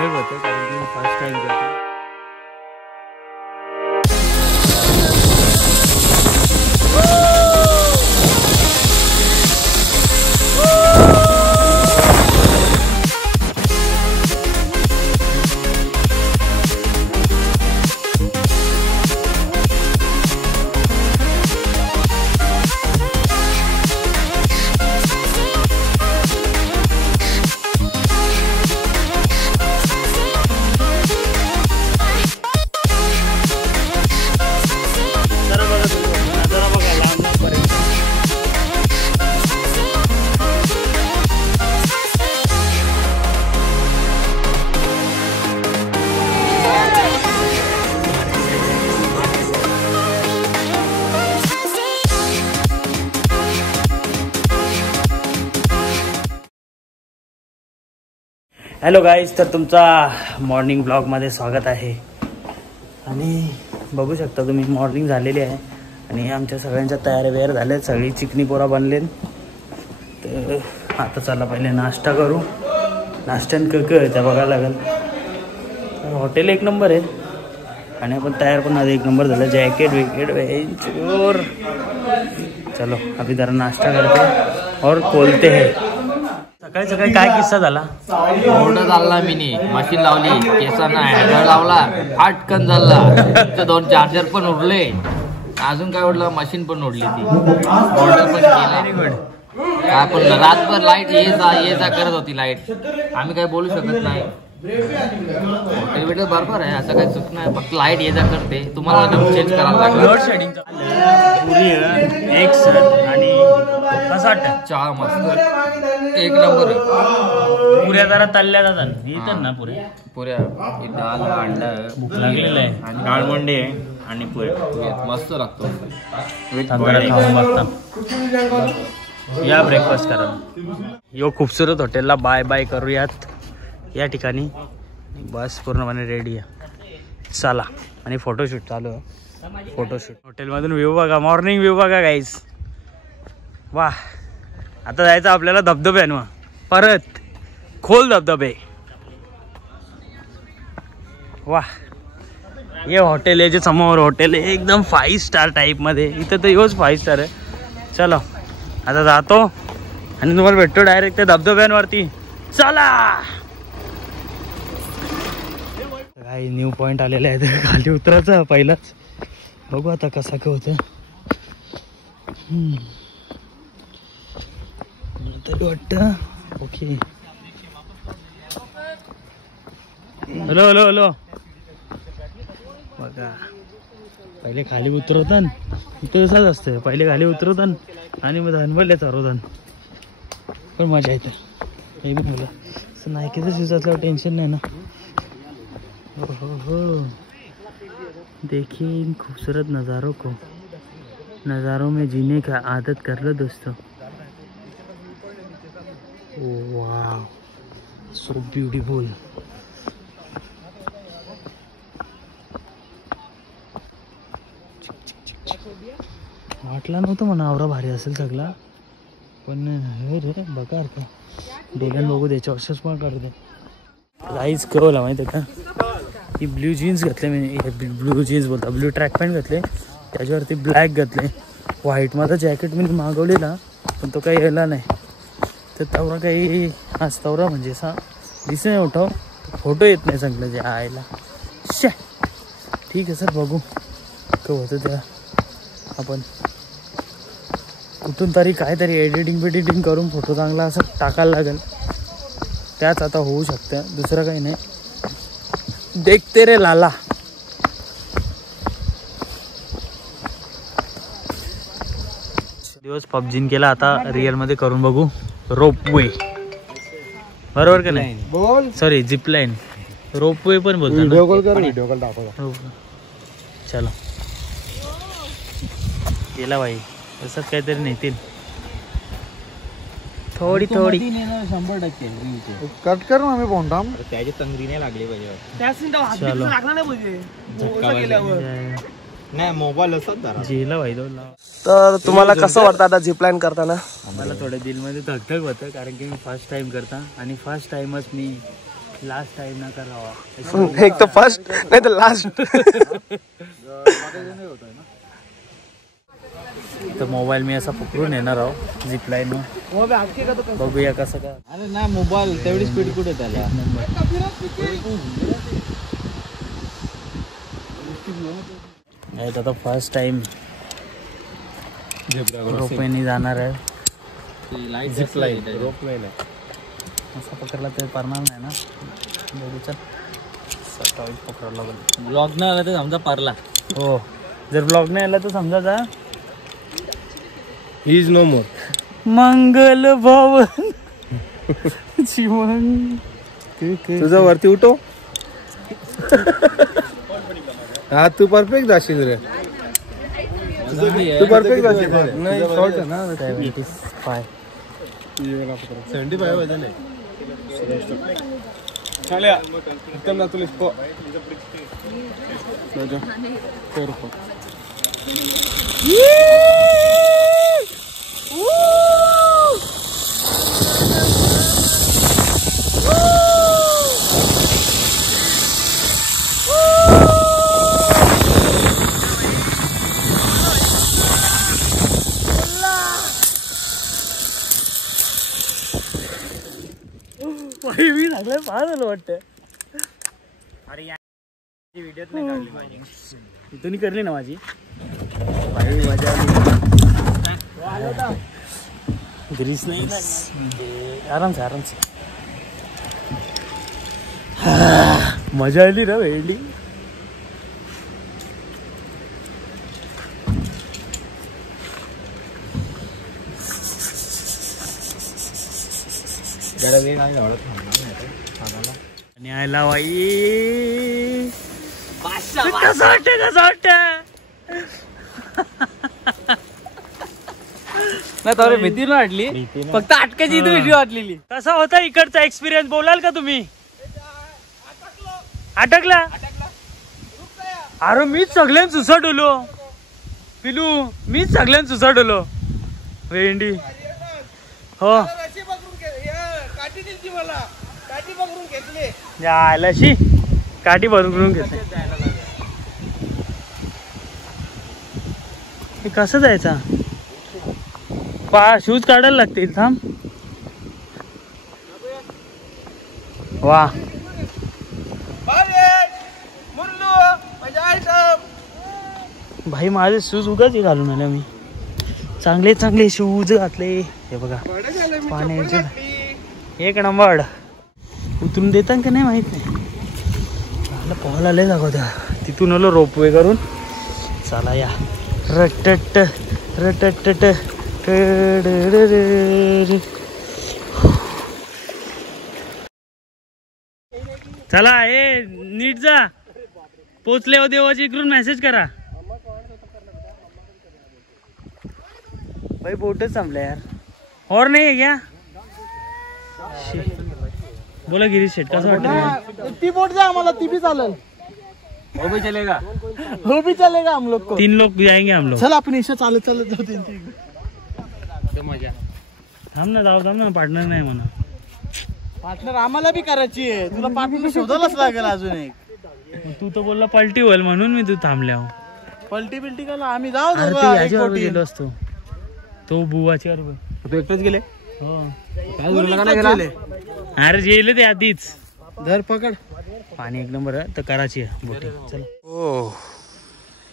धगधग होते कारण की फर्स्ट टाइम करतो. हॅलो गाईज, तर तुमचा मॉर्निंग ब्लॉगमध्ये स्वागत आहे. आणि बघू शकता तुम्ही मॉर्निंग झालेली आहे आणि आमच्या सगळ्यांच्या तयारी वगैरे झाल्या. सगळी चिकनी पोरा बनले. तर आता चला पहिले नाश्ता करू. नाश्त्यान त्या बघायला लागेल. तर हॉटेल एक नंबर आहे आणि आपण तयार पण आज एक नंबर झालं. जॅकेट विकेट वेंचोर. चलो अभी जरा नाश्ता करते और खोलते हैं. सकाळी सकाळी काय किस्सा झाला? ऑर्डर चालला मीनी मशीन लावली, केसांना हँडल लावला, फाटकन झाला. 2 चार्जर पण उडले. अजून काय उडलं? मशीन पण उडली. ती ऑर्डर पण केला. Very good. आपण रातभर लाईट ये जा करत होती लाईट. आम्ही काय बोलू शकत नाही. हॉटेल बिटेल बरोबर आहे, असं काही चूक नाही. फक्त लाईट ये जा करते. तुम्हाला चेंज करायला लागलं. लोड शेडिंग पुरी एक सर आणि कसा चहा मस्त एक नंबर. पुऱ्या जरा तळल्या जातात इथं ना. पुऱ्या दाल अंडा भूक लागलेलं आहे आणि गाळमंडी आहे आणि पुऱ्या मस्त लागतो. या ब्रेकफास्ट करा. यो खूपसूरत हॉटेलला बाय बाय करूयात. या ठिकाणी बस पूर्णपणे रेडी आहे. चला आणि फोटोशूट चालू आहे. फोटोशूट हॉटेलमधून व्ह्यू बघा. मॉर्निंग व्ह्यू बघा गाईज. वा. आता जायचं आपल्याला धबधब्यानं. परत खोल धबधबे. वा. हे हॉटेल आहे जे समोर हॉटेल आहे एकदम 5 स्टार टाईपमध्ये. इथं तर योच 5 स्टार आहे. चलो आता जातो आणि तुम्हाला भेटतो डायरेक्ट त्या धबधब्यांवरती. चला. काही न्यू पॉइंट आलेले आहेत. खाली उतरायचं पहिलाच. बघू आता कसं काय होतं. तरी वाटतं ओके. Hello hello hello. बघा पहिले खाली उतरवतान. इथं तसंच असतं. पहिले खाली उतरवतान आणि मग धनवडले चढवतान. पण मजा येते. हे बी मुलं असं नायकीचं शूज असल्यावर टेन्शन नाही ना. हो हो हो. देखिए खूबसूरत नज़ारों को. नज़ारों में जीने का आदत कर लो दोस्तों. Wow, so beautiful. वाटला नव्हतं म्हणा आवरा भारी असेल सगळा. पण हे रे बघा का डोल्यान बघू द्यायच्या वर्षच पण करते. राईज कळवला माहिती आहे का. ही ब्ल्यू जीन्स घातले मी. ब्ल्यू जीन्स बोलता ब्ल्यू ट्रॅक पॅन्ट घातले. त्याच्यावरती ब्लॅक घातले. व्हाईट माझा जॅकेट मी मागवलेला पण तो काही यायला नाही. तर तवरा काही आज तवरा म्हणजे असा दिसे नाही उठाव. फोटो येत नाही चांगलं जे आयला. शे ठीक आहे सर बघू काय होतं. त्या आपण कुठून तरी काहीतरी एडिटिंग करून फोटो चांगला असं टाकायला लागेल. त्याच आता होऊ शकतं. दुसरं काही नाही. देखते रे लाला. दिवस पबजीन केला. आता रिअल मध्ये करून बघू. रोपवे बरोबर का नाही. Sorry zipline. रोपवे पण बोलतो. व्हिडिओ कॉल कर. व्हिडिओ कॉल दाखव. चलो केला भाई. तसंच काहीतरी नेतील. थोडी 100% कट कर ना. मी बोंडाम त्याची तंगरी नाही लागली पाहिजे. नाही मोबाईल असत जेला भाई. तर तुम्हाला कसं वाटतं आता झिपलाईन करताना? मला थोडं दिलमध्ये धगधग होतं कारण की मी फर्स्ट टाइम करता आणि फर्स्ट टाइमच मी लास्ट टाइम ना करावा. एक तर फर्स्ट नाही तर लास्ट. तर मोबाईल मी असा पकडून येणार आहो झिपलाईन. बघूया कसं काय. अरे ना मोबाईल तेवढी स्पीड कुठे त्याला. आता फर्स्ट टाइम रोपवेने जाणार आहे. झिप लाईन असा पकडला तर पारणार नाही ना. बघू चल सकाळी पकडायला लागेल. ब्लॉग न आला तर समजा पारला. हो जर ब्लॉग नाही आला तर समजा जा. ही इज नो मोर. मंगल भवन जीवन. तुझा वरती उठो. हा तू परफेक्ट जाशील रे. तू परफेक्ट जाशील. नाही शॉर्ट आहे ना. 75. 75 वजन आहे. चालेल एकदम ना तुला इसको मी लागलाय फार झालं वाटतं. अरे व्हिडिओत नाही काढली माझी. इथून करली ना माझी. भाई मजा आली. ग्रीस नाही आराम से आराम से. मजा आली ना वेळली. न्यायला बाई कसं वाटतं. नाही तर भीती न वाटली. फक्त अटकायची इथे भीती वाटलेली. कसा होता इकडचा एक्सपिरियन्स बोलाल का तुम्ही. अटकला. अरे मीच सगळ्यांना सुसाटवलो. पिलू मीच सगळ्यांना सुसाटवलो. भेंडी हो जायलाशी काठी भरून घेतली. हे कसं जायचा. शूज काढायला लागतील. थांब. वा भाई माझे शूज उगाच घालून आले मी. चांगले चांगले शूज घातले. हे बघा पाण्याचे एक नंबर. उतरून देतात का नाही माहित नाही. पोहायला लय दाखवत्या. तिथून आलो रोपवे करून. चला या रटट रटट. चला हे नीट जा. पोचले हो देवाची इकडून मेसेज करा. भाई बोटच संपल्या यार. और नाही आहे क्या. बोला गिरीश शेट कसं वाटतं. ती बोट जा आम्हाला. ती भी चालेल. वो भी चलेगा. हो भी चलेगा हम लोग को. 3 लोग जाएंगे हम लोग. चल आपण इशा चालत चालत जाऊ त्यांची. मजा. थांब ना जाऊ ना. पार्टनर नाही म्हणा. पार्टनर आम्हाला बी करायची आहे. तुला पार्टनर शोधायलाच लागेल अजून एक. तू तर बोलला पलटी होईल म्हणून मी तू थांबल्या. पलटी बिलटी का आम्ही जाऊ. याच्यावर गेलो असतो. तो बुवाच्या बरोबर. तू एकटेच गेले. हो काय अरे जेल ते आधीच. धर पकड. पाणी एक नंबर आहे. तर करायची आहे बोटी. चल हो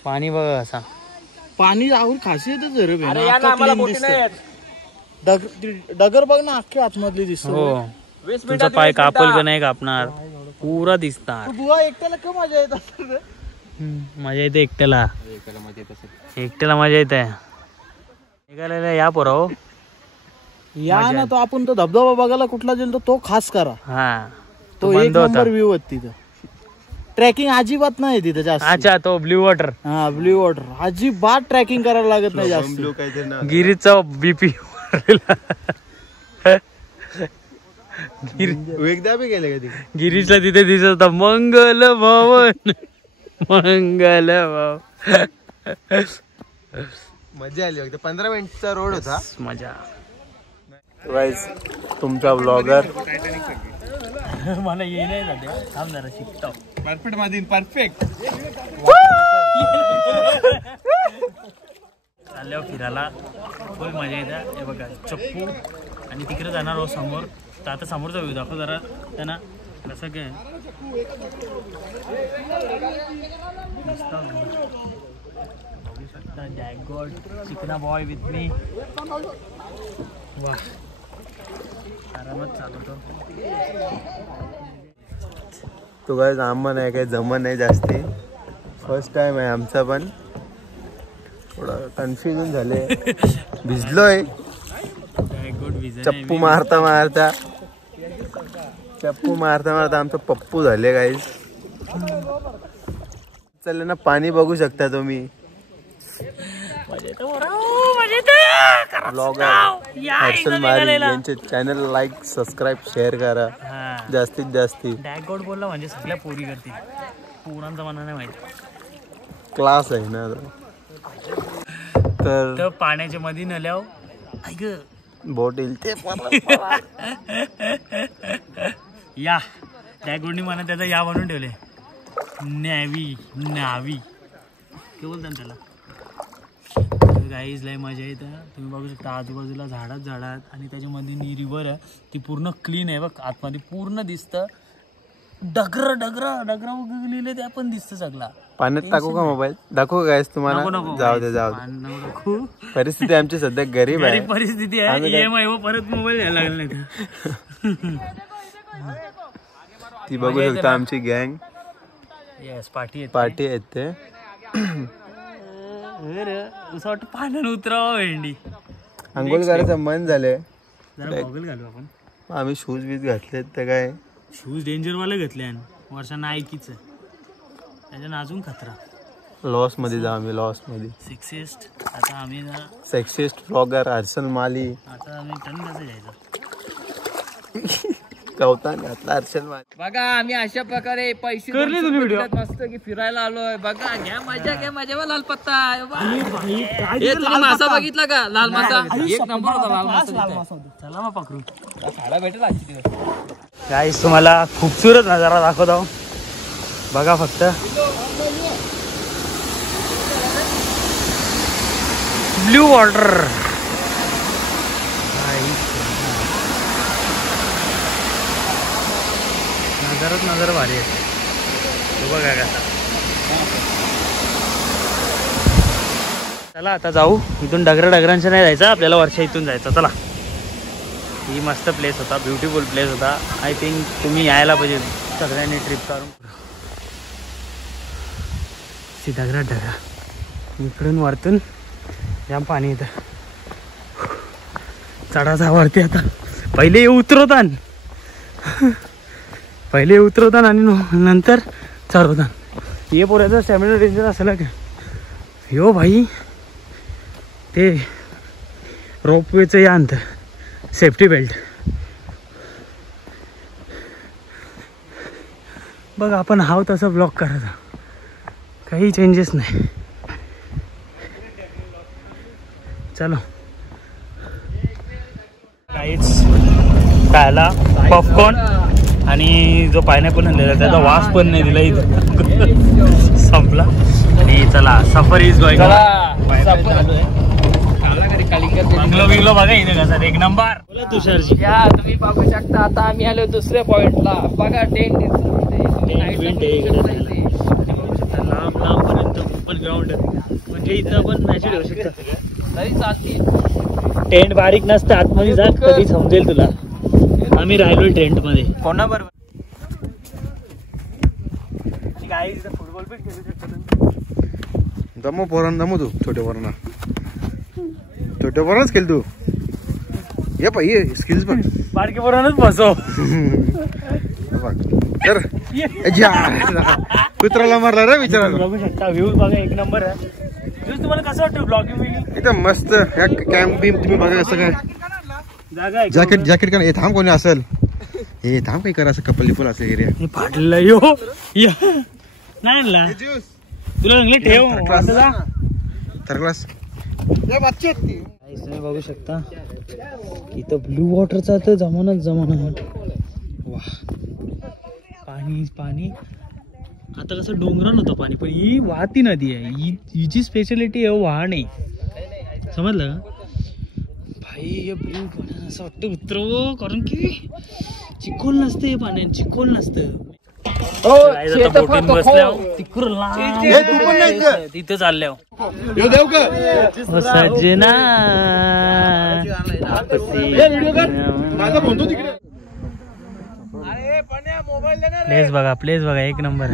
पाणी बघा असा. पाणी राहुल खासियतच डगर बघ ना. अख्खी आतमधली दिसतो. हो तुमचा पाय कापल का नाही कापणार. पुरा दिसणार. बुवा एकट्याला का मजा येत असेल. मजा येते एकट्याला. एकट्याला मजा येते. निघालेला या पोरा हो. या ना. तो आपण तो धबधबा बघायला कुठला गेलो तो खास करा. हा तो एक नंबर व्ह्यू आहे तिथं. ट्रॅकिंग अजिबात नाही तिथं जास्त. अच्छा तो ब्ल्यू वॉटर. हा ब्ल्यू वॉटर अजिबात ट्रॅकिंग करायला लागत नाही जास्त. गिरीचा बीपी एकदा बी गेले का तिथे. गिरीशला तिथे दिसत होता मंगल भवन. मंगल भवन. मजा आली. 15 मिनिटचा रोड होता. मजा. तुमचा ब्लॉगर मला ये नाही सध्या, थांब जरा शिकतो. परफेक्ट मध्ये परफेक्ट. चालल्यावर फिरायला खूप मजा येते. हे बघा चप्पू आणि तिकडे जाणार आहोत समोर. तर आता समोरचा व्ह्यू दाखव जरा त्यांना कसं काय मस्त बघू शकता. डॅगॉड चिकना बॉय विथ मी. वा आरामात चालवतो. तो काय आम्हा नाही काही जमत नाही जास्ती. फर्स्ट टाइम आहे आमचा पण. थोडं कन्फ्युजन झाले. भिजलोय चप्पू मारता मारता आमचं पप्पू झाले गाईस. चालले ना पाणी बघू शकता तुम्ही. ब्लॉगर हर्षल मारी यांचे चॅनल लाईक सबस्क्राईब शेअर करा जास्तीत जास्ती. डॅगॉड बोलला म्हणजे सगळ्या पोरी करते. पोरांचा मना नाही माहिती. क्लास आहे ना. तर पाण्याच्या मध्ये नल्याव ऐक बोट येईल ते या डॅगॉडनी म्हणा त्याचा या म्हणून ठेवले. नॅवी काय बोलतात त्याला. गाईज लय मजा येतं. तुम्ही बघू शकता आजूबाजूला झाडात आणि त्याच्यामध्ये नी रिव्हर आहे. ती पूर्ण क्लीन आहे बघ. आतमध्ये पूर्ण दिसतं. डगर लिहिले ते पण दिसतं सगळा. पाण्यात टाकू का मोबाईल दाखवू गाईस तुम्हाला. जाऊ दे परिस्थिती आमची सध्या गरीब आहे. परिस्थिती आहे. EMI परत मोबाईल घ्यायला लागला नाही. ती बघू शकता आमची गँग. येस पार्टी आहेत ते. असं वाटतं पाण्यात उतरावं भेंडी. अंघोळ करायचं मन झाले. जरा गॉगल घालू आपण. आम्ही शूज बीज घातलेत. तर काय शूज डेंजरवाले घेतले. वर्षांना ऐकीच त्याच्या अजून खतरा. लॉस मध्ये जा. आम्ही लॉस मध्ये सेक्सिस्ट. आता आम्ही सेक्सिस्ट ब्लॉगर हर्षल माली. आता आम्ही टन कसं जायचं. गवतान घातला हर्षल माली. बघा आम्ही अशा प्रकारे पैसे मस्त की फिरायला आलोय. बघा घ्या मजा लाल पत्ता. हे तुम्ही मासा बघितला का. लाल मासा एक नंबर होता. लाल मासा चला मग पकडू. खायला भेटेल आजची दिवस. गाईस तुम्हाला खूपसूरत नजारा दाखवतो. बघा फक्त ब्ल्यू वॉटर. नजर भारी आहे. बघा कसा. चला आता जाऊ. इथून डगरांच्या नाही जायचं आपल्याला. वर्षा इथून जायचं. चला. ही मस्त प्लेस होता. ब्युटिफुल प्लेस होता. आय थिंक तुम्ही यायला पाहिजे सगळ्यांनी ट्रिप काढून. डगरा इकडून वरतून जाम पाणी येतं. चढाचा वरती. आता पहिले उतरवतान आणि नंतर चढवतान. हे पोऱ्याचा स्टॅमिना डेंजर असेल का. हो भाई ते रोपवेचं या अंतर. सेफ्टी बेल्ट बघ. आपण हाव तसं ब्लॉक करायचा. काही चेंजेस नाही. चलो काहीच खायला पॉपकॉर्न आणि जो पायनॅपल आणलेला त्याचा वास पण नाही दिला इथं. संपला. आणि चला सफर इज गोइंग. बिंगलो बघा इथे कसा एक नंबर. बोला तुषारजी. या तुम्ही बघू शकता. आता आम्ही आलो दुसऱ्या पॉइंटला. बघा टेंट लांब पर्यंत ओपन ग्राउंड म्हणजे इथं पण मॅच ठेवू शकता. तरी चालतील. टेंट बारीक नसतं. आतमध्ये जा कधी समजेल तुला. आम्ही राहिलो टेंट मध्ये. कोणाबरोबर फुटबॉल पण खेळू शकतो. दमो तू छोटे पोरांनाच खेळ तू. ये पाहिजे स्किल्स पण बारके पोरांनाच बसव. कुत्राला मारला रे विचारायला. बघू शकता व्ह्यू बघा एक नंबर आहे. तुम्हाला कसं वाटतं ब्लॉगिंग बिगिंग. एकदम मस्त. कॅम्प बिम तुम्ही बघा कसं काय. जागा जॅकेट का थांब कोणी असेल. हे थांब काही करा असं कपल लिपल असेल एरिया. फाटलेला यो नाही आणला तुला चांगले ठेव. तुम्ही बघू शकता इथं ब्लू वॉटरचा तर जमाना. वा पाणी पाणी. आता कसं डोंगरान होतं पाणी, पण ही वाहती नदी आहे. हिची स्पेशालिटी आहे वाहन आहे, समजलं का भाई. हे ब्ल्यू पाण्यात असं वाटतं उतरव, कारण की चिखोल नसते पाण्यात, चिखोल नसतं. बोटीन बसल्या तिकडं तिथं चालल्या सजना. प्लेस बघा, प्लेस बघा, एक नंबर.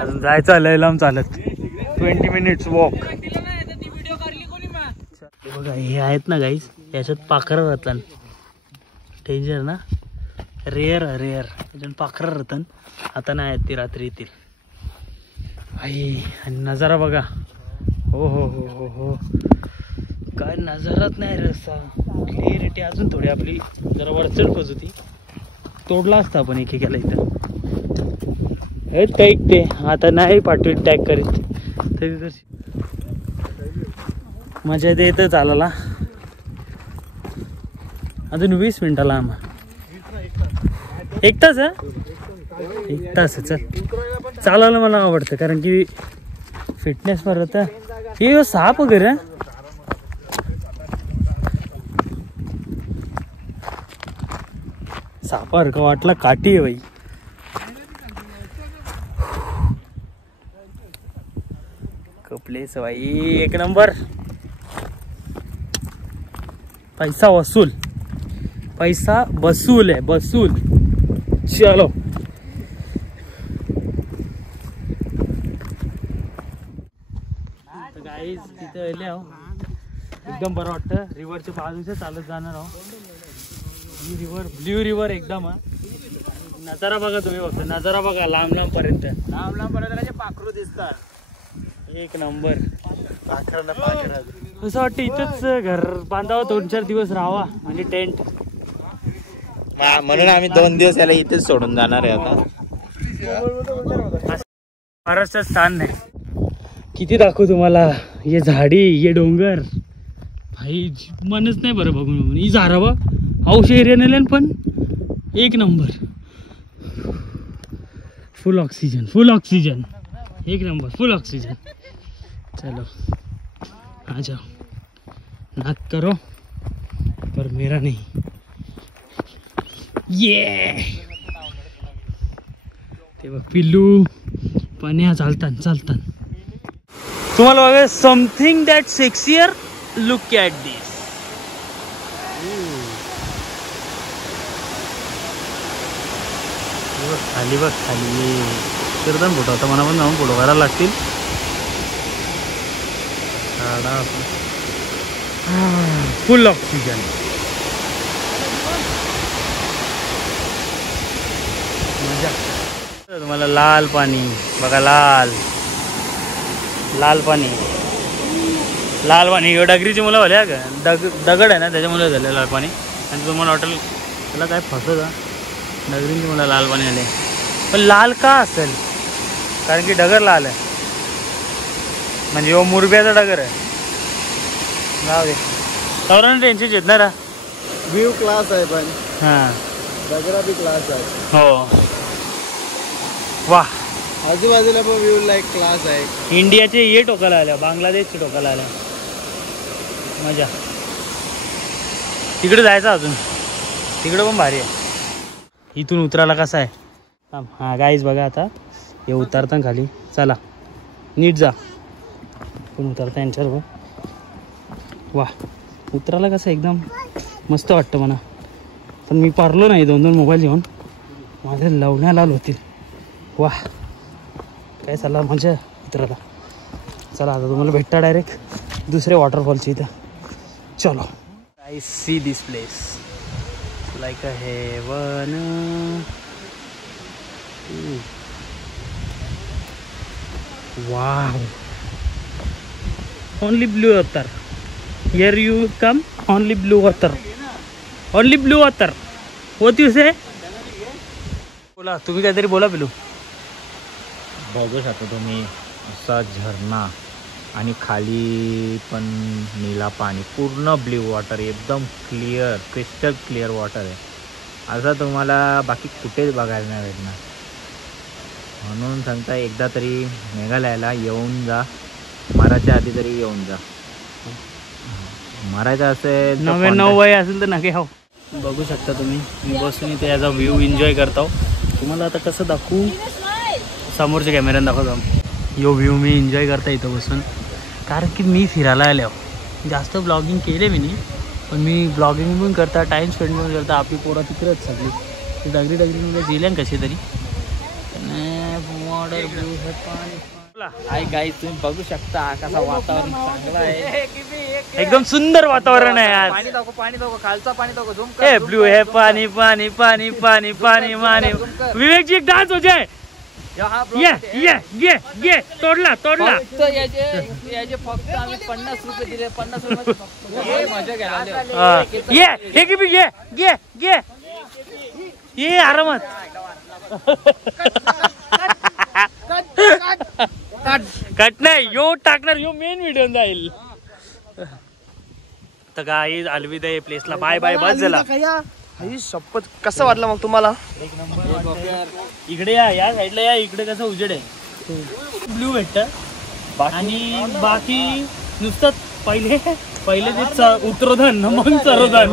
अजून जायचं लय लांब चालत, 20 मिनिट्स वॉक. बघा हे आहेत ना गाईस, याच्यात पाखरं राहतात. डेंजर ना, रेअर रेअर याच्यात पाखरं राहतात. आता नाही आहेत, ती रात्री येतील. आई आणि नजारा बघा. हो हो हो हो हो, काय नजाराच नाही रस्ता. क्लिअरिटी अजून थोडी आपली जरा वरचढ पच होती, तोडला असता आपण एकेकाला इथं. हे टॅग ते आता नाही पाठवीत, टॅग करीत ते कशी मजा येते इथं चालायला. अजून 20 मिनिटाला आम्हा 1 तास आहे. 1 तास चल. चालायला मला आवडतं, कारण की फिटनेस पर होतं. हे साप वगैरे सापासारखं वाटला, काठी आहे बाई. कपलेस बाई एक नंबर. पैसा वसूल, पैसा बसूल आहे, बसूल. चलो गाईज तिथे आले आहो, एकदम बरं वाटतं. रिव्हरच्या बाजूच्या चालत जाणार आहो. ही रिव्हर ब्ल्यू रिव्हर एकदम. नजारा बघा तुम्ही, फक्त नजारा बघा लांब लांब पर्यंत, लांब लांब पर्यंत पाखरू दिसतात. एक नंबर. असं वाटतं इथंच घर बांधावं, 2-4 दिवस राहावा, म्हणजे टेंट. म्हणून आम्ही 2 दिवस याला इथेच सोडून जाणार आहे. आता महाराष्ट्रात स्थान नाही. किती दाखवू तुम्हाला, हे झाडी, हे डोंगर, भाई मनच नाही बरं बघून. म्हणून ही झारावा हाऊस एरिया नेल्यान, पण एक नंबर. फुल ऑक्सिजन, फुल ऑक्सिजन, एक नंबर, फुल ऑक्सिजन. चलो आ जाओ, नाक करो पर मेरा नहीं. ये ते बघ पिल्लू पाण्या चालतान चालतान. तुम्हाला बघा something that sexier, look at this. खाली बघ, खाली कीर्तन फोटो आता मला पण जाऊन फोटो करायला लागतील. फुल ऑक्सिजन. मजा. तुम्हाला लाल पाणी बघा, लाल लाल पाणी, लाल पाणी. डगरीची मुलं झाल्या का, दगड आहे ना त्याच्यामुळे झाले लाल पाणी. आणि तुम्हाला वाटेल त्याला काय फसत, डगरीची मुलं लाल पाणी आले. पण लाल का असेल, कारण की डगर लाल आहे, म्हणजे हो मुरब्याचा डगर आहे. जाऊ दे, सौरांना टेन्शन येत नाही रा. व्ह्यू क्लास आहे, पण हां दगरा बी क्लास आहे. हो वा. आजूबाजूला पण व्ह्यू लाईक क्लास आहे. इंडियाचे हे टोकाला आल्या, बांगलादेशचे टोकाला आल्या. मजा. तिकडे जायचं अजून, तिकडं पण भारी आहे. इथून उतरायला कसं आहे. हां गाईज बघा, आता हे उतरता खाली. चला नीट जा. पण उतरता यांच्यावर वा. उतरायला कसं एकदम मस्त वाटतं म्हणा. पण मी पारलो नाही, 2-2 मोबाईल घेऊन माझ्या लवण्याला आलो होतील. वा काय चालला मजा उतरायला. चला आता तुम्हाला भेटता डायरेक्ट दुसऱ्या वॉटरफॉलच्या इथं. चलो. I see this place like a heaven. Wow. Only blue water. Here you come, only blue water, only blue water. What you say. बोला तुम्ही काहीतरी बोला पिलू. बघू शकता तुम्ही असा झरणा आणि खाली पण नीला पाणी, पूर्ण ब्ल्यू वॉटर, एकदम क्लिअर, क्रिस्टल क्लिअर वॉटर आहे. असं तुम्हाला बाकी कुठेच बघायला नाही भेटणार. म्हणून सांगता एकदा तरी मेघालयाला येऊन जा, मरायच्या आधी तरी येऊन जा. मरायचं असेल 99 वय असेल तर नक्की हो. बघू शकता तुम्ही, मी बसून इथे याचा व्ह्यू एन्जॉय करतो. तुम्हाला आता कसं दाखवू, समोरच्या कॅमेऱ्यानं दाखवतो. यो व्ह्यू मी एन्जॉय करता इथं बसून, कारण की मी फिरायला आलो. जास्त ब्लॉगिंग केले मी नाही, पण मी ब्लॉगिंग पण करता, टाईम स्पेंड पण करता. आपली पोरं तिकडेच सगळी ती डगरीमध्ये गेल्यान कशी तरी. हाय गाईज, तुम्ही बघू शकता कसा वातावरण चांगला आहे, एकदम सुंदर वातावरण आहे आज. पाणी दाखव खालचा पाणी दाखव, झूम ए ब्लू है पानी पानी पानी पानी पानी पानी. विवेक जी एक डान्स हो जाए. ये तोडला फक्त याचे फक्त आम्ही 50 रुपये दिले. 50 रुपये मजा घ्यायला. ये आरामात. कट नाही, यो टाकणार, यो मेन व्हिडिओ जाईल. तर गाईज अलविदा या प्लेसला, बाय बाय, बस झाला. शपथ. कसं वाटलं मग तुम्हाला? इकडे या साईडला या, इकडे कसं उजेड आहे, ब्ल्यू भेटत. आणि बाकी नुसतं पहिले ते उतरवतान ना, मग चरवतान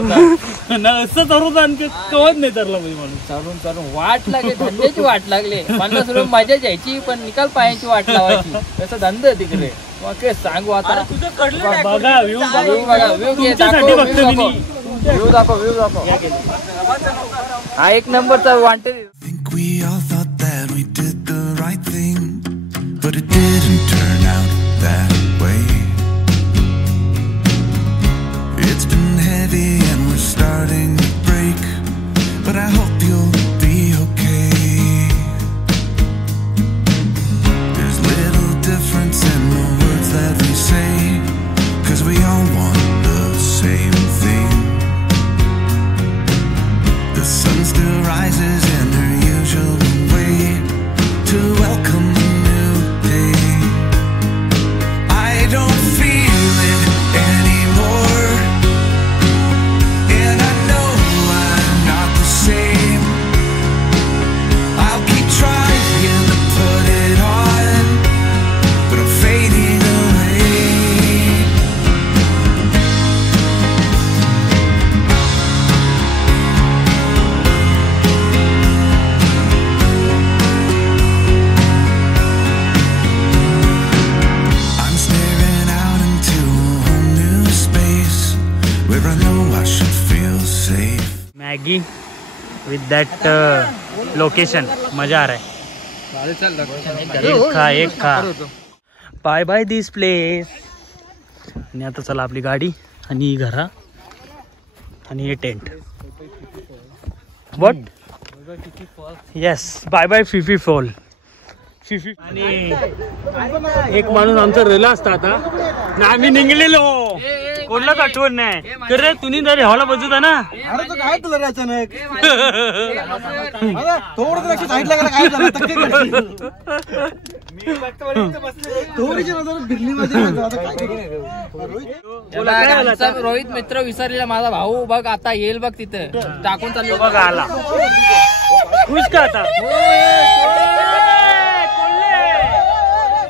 ना, असं चरवतान की कवच नाही तरला म्हणून चालून वाट लागली, धंद्याची वाट लागली. 50 रुपये मजा घ्यायची, पण निकाल पायाची वाट लावायची. तसं धंदा तिकडे. मग सांगू आता, बघा व्ह्यू तुमच्यासाठी बघतो मी. व्ह्यू दाखव. हा एक नंबरचा वांटे. Think we all thought that we did the right thing, but it didn't turn out that way. It's been heavy and we're starting to break, but I hope you'll be okay. There's little difference in the words that we say, 'cause we all want the same thing. The sun still rises in her usual way to welcome a new day. I don't feel it anymore, and I know I'm not the same. I'll keep trying to put it on, but I'm fading away. I'm staring out into a whole new space where I know I should feel safe. Maggi with that location, मजा आ रहा है. एक खा. Bye bye this place. आणि आता चला आपली गाडी आणि घरा आणि हे tent. What? Yes, bye bye फिफी फॉल. आणि एक माणूस आमचा रेला असता आता ना, आम्ही निघलेलो, कोणलाच आठवण नाही. तर रे तुम्ही जर हॉला बसता ना, काय तुला अचानक थोडं लक्ष साईडला गेला, काय झालं? थोडीशी नजर दिल्लीमध्ये रोहित मित्र विसरलेला माझा भाऊ बघ आता येईल बघ, तिथं टाकून चाललो बघ आला. खुश का आता?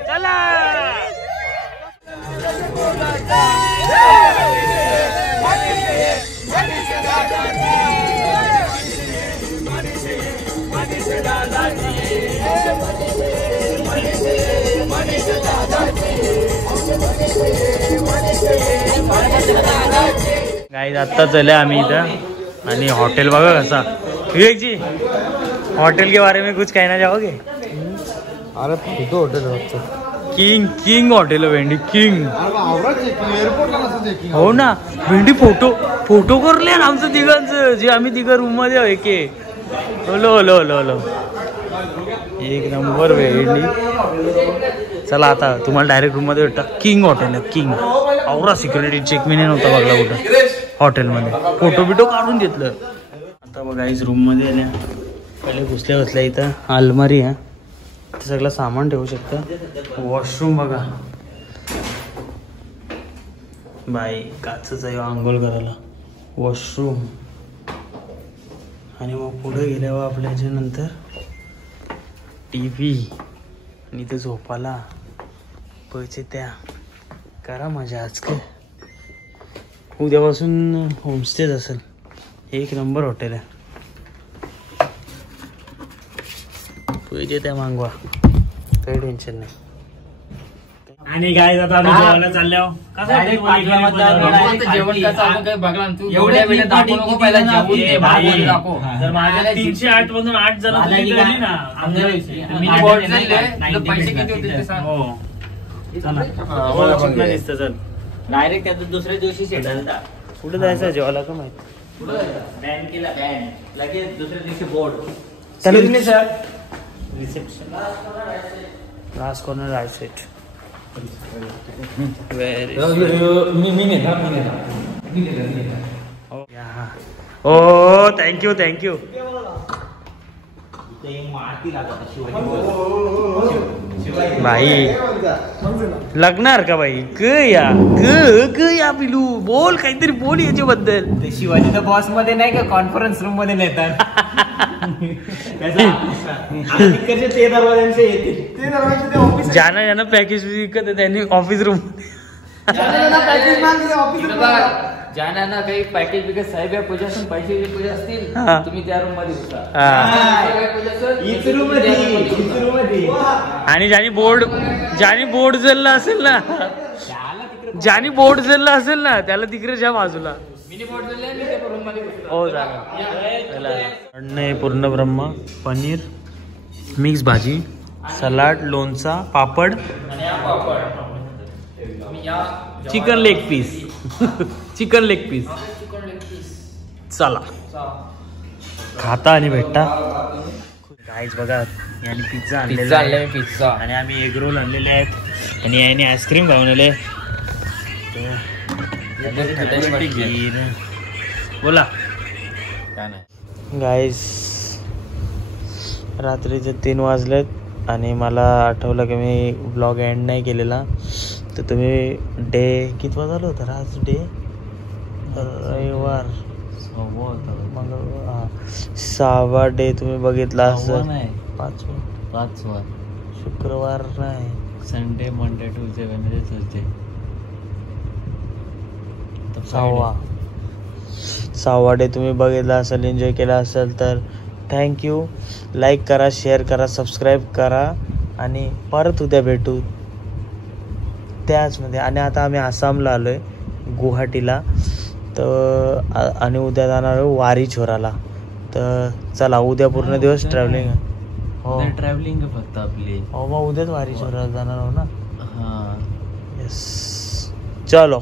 चला. गाईज आत्ता चले आम्ही इथं, आणि हॉटेल बघा कसा. विवेक जी, हॉटेल के बारे में कुछ कहना चाहोगे? अरे तो हॉटेल किंग हॉटेल है भेंडी, किंग. एअरपोर्टला हो ना, भेंडी फोटो करले ना आमचं तिघांचं, जे आम्ही तिघं रूम मध्ये एके. लो एक नंबर भेंडी. चला आता तुम्हाला डायरेक्ट रूम मध्ये भेटता. किंग हॉटेल आहे, किंग. औरा सिक्युरिटी चेक मी नव्हता बघला कुठं हॉटेलमध्ये. फोटो काढून घेतलं. आता बघा इस रूम मध्ये आल्या, पहिले घुसल्या इथं अलमारी आहे, सगळं सामान ठेवू शकता. वॉशरूम बघा, बाई काचच आहे आंघोळ करायला, वॉशरूम. आणि मग पुढे गेल्यावर आपल्या याच्यानंतर टी व्ही आणि इथे झोपाला पैसे त्या. करा मजा आज काय. उद्यापासून होमस्टेच असेल. एक नंबर हॉटेल आहे. पैसे त्या मागवा, काही टेन्शन नाही. आणि काय आता आम्ही जेवायला चाललो. जेवण कसं आपण काही बघला ना तू. एवढ्या वेळेत दाखवू नको, पहिला जेवून घे, भाजी दाखव. तर माझ्या 308 मधून 8 जण तुम्ही गेली ना. मिनी बॉट झाले, पैसे किती होते ते सांग. हो चला कुठला दिसतं. चल डायरेक्ट त्याचं दुसऱ्या दिवशी सेटल. कुठे जायचं जेवायला का माहित. बॅन केला, बॅन लगेच दुसऱ्या दिवशी बोर्ड. त्याला sir reception last corner right side. Oh thank you thank you. भाई लग्नार का भाई. क या पिलू बोल काहीतरी बोल याच्याबद्दल. शिवाजीच्या बॉस मध्ये नाही का कॉन्फरन्स रूम मध्ये नेतात. ते दरवाज्यांचे येतील. ज्यांना पॅकेज विकत आहे त्यांनी ऑफिस रूम. ज्यांना काही पॅकेज बिकेज साहेब या पूजा असून पैसे पूजा असतील तुम्ही त्या रूम मध्ये होता. आणि ज्यानी बोर्ड जळला असेल ना त्याला तिकडे ज्या बाजूला मिनी बॉट झाले मी त्या रूम मध्ये हो झालं. पूर्ण ब्रह्म, पनीर, मिक्स भाजी, सलाड, लोणचा, पापड, chicken leg piece. Chicken leg piece. चला खाता आणि भेटता. गाईज बघा यांनी पिझ्झा आणलेला आहे. पिझ्झा आणि आम्ही एग रोल आणलेले आहेत. आणि याने आईस्क्रीम बनवलेले. बोला गाईज. रात्रीचे 3 वाजलेत आणि मला आठवलं की मी ब्लॉग एंड नाही केलेला. तर तुम्ही डे किती झालं होतं आज. डे रविवार मंगळवार 6वा डे तुम्ही बघितला असं. 5वा शुक्रवार नाही. Sunday, Monday, Tuesday, Wednesday, Thursday. 6वा डे तुम्ही बघितला असेल, एन्जॉय केला असेल तर थँक्यू. लाईक करा, शेअर करा, सबस्क्राईब करा. आणि परत उद्या भेटू त्याचमध्ये. आणि आता आम्ही आसामला आलो आहे, गुवाहाटीला. तर आणि उद्या जाणार आहे वारी छोराला. तर चला उद्या पूर्ण दिवस ट्रॅव्हलिंग. हो ट्रॅव्हलिंग फक्त आपली. हो मग उद्याच वारी छोराला जाणार आहो ना. हा येस चलो.